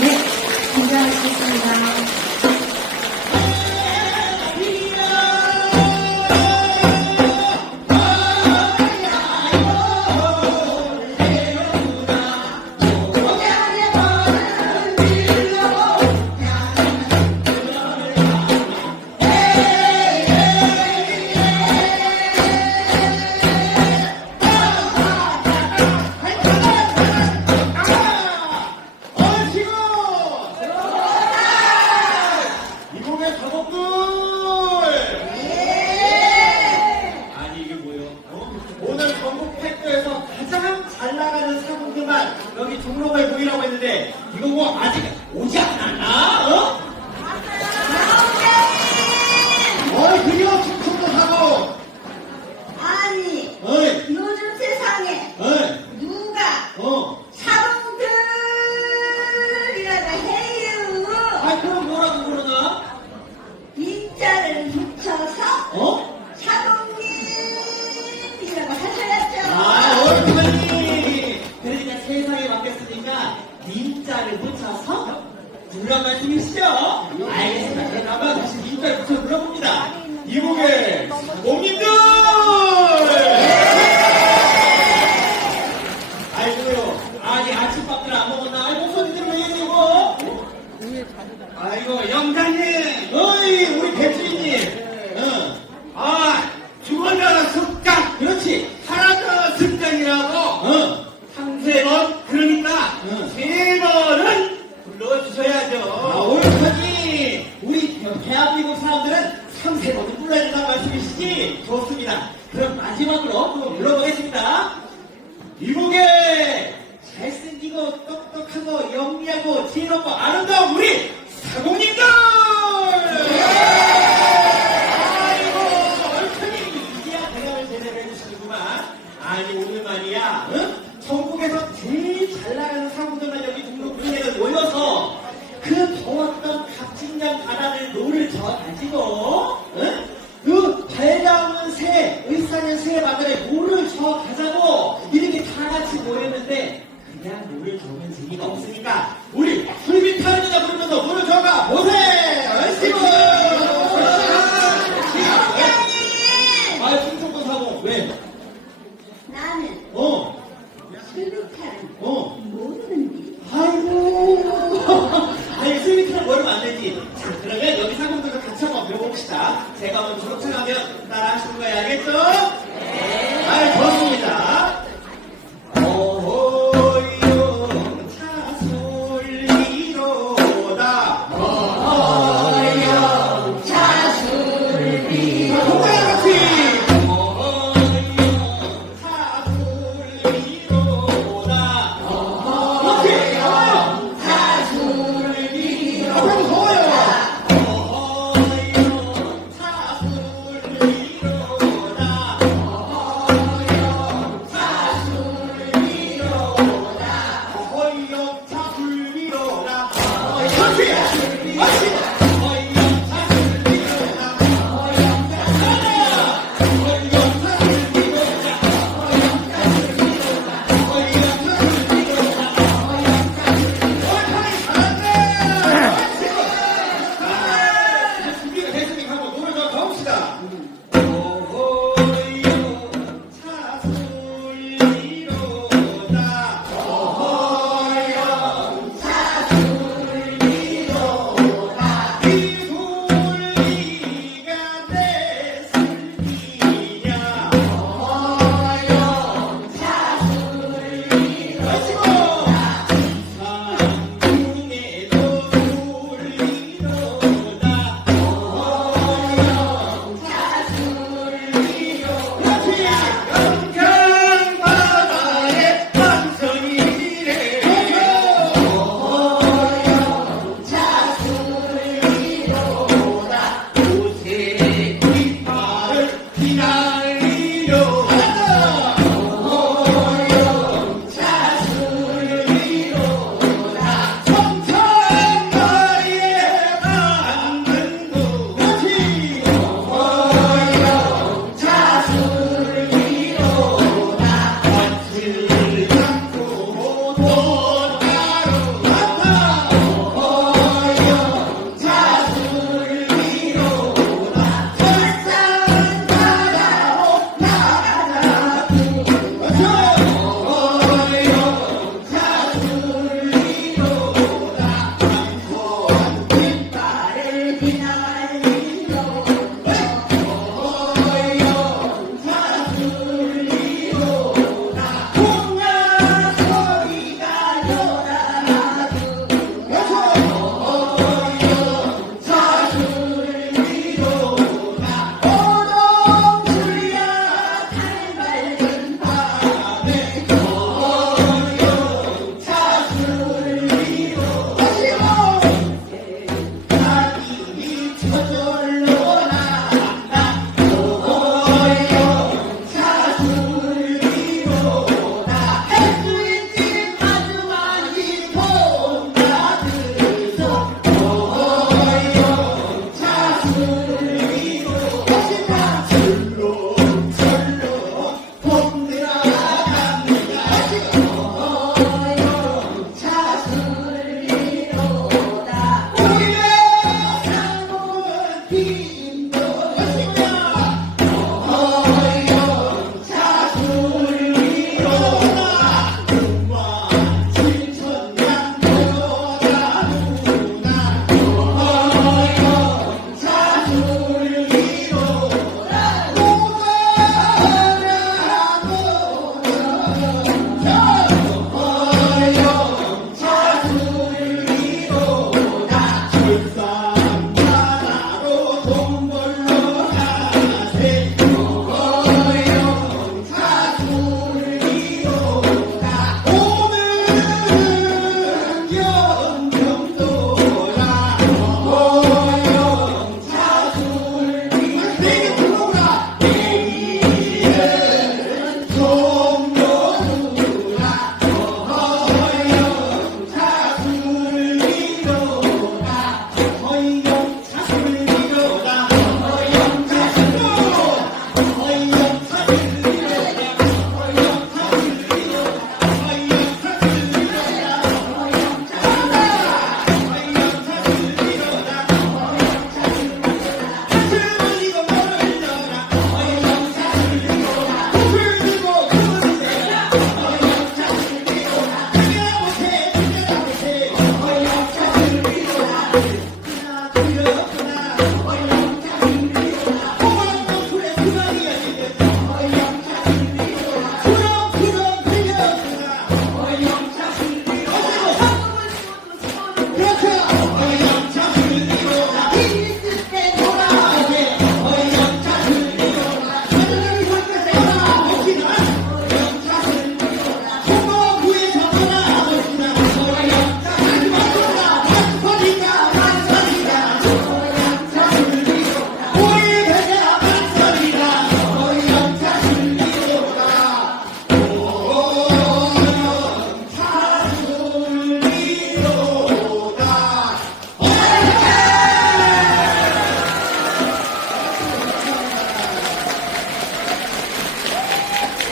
네, 긴장하시겠습니다. 붙여서 어? 사동님이라고 하셔야죠 아, 어머니! 그러니까 세상이 바뀌었으니까 민자를 붙여서 불란 말씀이시죠? 알겠습니다. 그럼 한번 다시 민자를 붙여 불러봅니다. 이곡의 사공님들! 아이고요. 아니, 아침밥들 안 먹었나? 아이, 목소리들 왜 이러고? 아이고, 영장님! 어이, 우리 배주인님! 응. 아, 죽어라 습관! 그렇지! 사라져 습관이라고! 응. 상세번, 그러니까, 세 번은 불러주셔야죠. 아, 옳거니! 우리 대한민국 사람들은 상세번은 불러야 된다는 말씀이시지? 좋습니다. 그럼 마지막으로 한번 불러보겠습니다. 이곡에 잘생기고 똑똑하고 영리하고 지혜롭고 아름다운 우리 사공님들! 아이고 얼큰이 이제야 대답을 제대로 해주시는구만 아니 오늘 말이야 응? 전국에서 제일 잘 나가는 사람들만 여기 등록 분야에 모여서 그 더웠던 갑진강 바다를 노를 져가지고 응? 그 밝다운 새 을사년 새 바다에 노를 져가자고 이렇게 다 같이 모였는데 그냥 노를 저는 재미가 없으니까 우리 술비타는이나 부르면서 노를 저가 보세 얼씨구 아 충청도 사고 왜? 나는 어? 슬비타는 어? 모르는데 아이고 아니 스위트는 모르면 안 되지 자 그러면 여기 사람들과 같이 한번 배워봅시다 제가 한번 졸업생하면 따라 하시는 거예요 알겠죠? 네